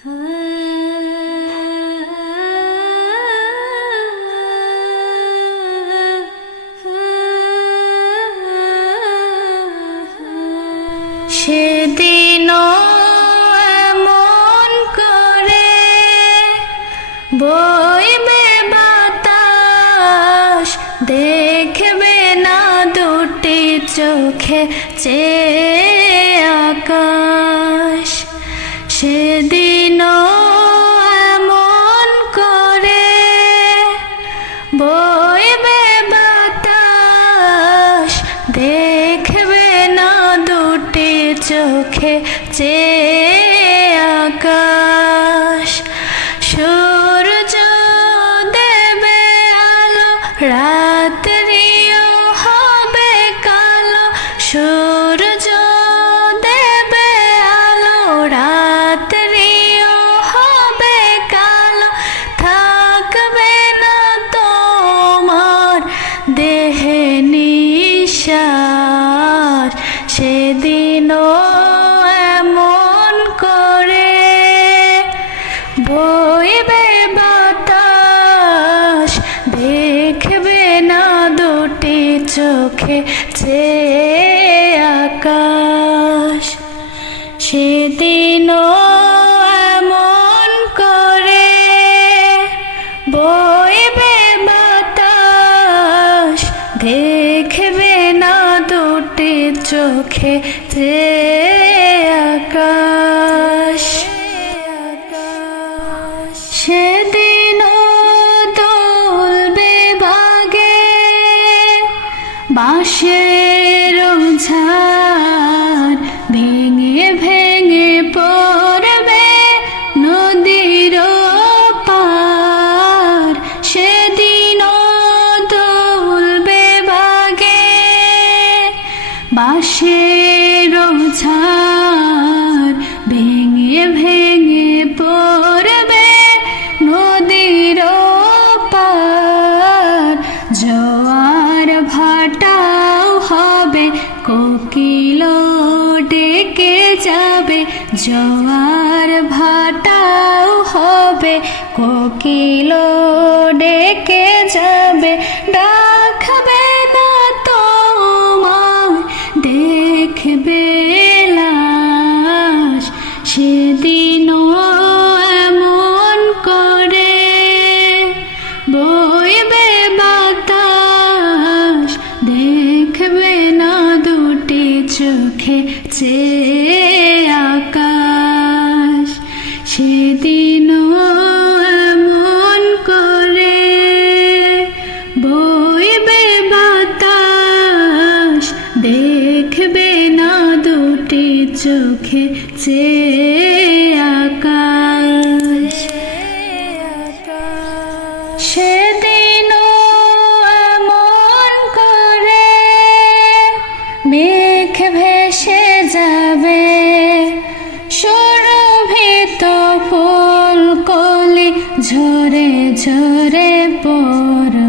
সেদিনও এমন করে বইবে বাতাস, দেখবে না দুটি চোখে চেয়ে আকাশ। সেদিনও এমন করে বইবে বাতাস, দেখবে না দুটি চোখে চেয়ে আকাশ। সূর্য দেবে আলো, রাত্রিও হবে কালো। সূর্য দেবে আলো, রাত্রিও হবে কালো। থাকবে না তোমার দেহে নিঃশ্বাস। সেদিনও এমন করে বইবে বাতাস, দেখবে না দুটি চোখে চেয়ে আকাশ। সেদিনও এমন করে বইবে বাতাস, দেখবে না দুটি চোখে চেয়ে আকাশ। সেদিনও দুলবে বাগে বাঁশের ঝাড়, ভেঙে ভেঙে পড়বে নদীর পার। সেদিনও দুলবে বাগে বাঁশের ঝাড়, ভেঙে ভেঙে পড়বে নদীর পার। জোয়ার ভাটাও হবে, কোকিল ডেকে যাবে। জোয়ার ভাটাও হবে, কোকিল ডেকে যাবে। ডাকবে না তোমায়, দেখবে লাশ। সেদিনও এমন করে বইবে বাতাস, দেখবে না দুটি চোখে চেয়ে আকাশ। সেদিনও এমন করে বইবে বাতাস, দেখবে না দুটি চোখে চেয়ে আকাশ। সেদিনও এমন করে মেঘ ভেসে যাবে, সুরভিত ফুলকলি ঝরে ঝরে পড়বে।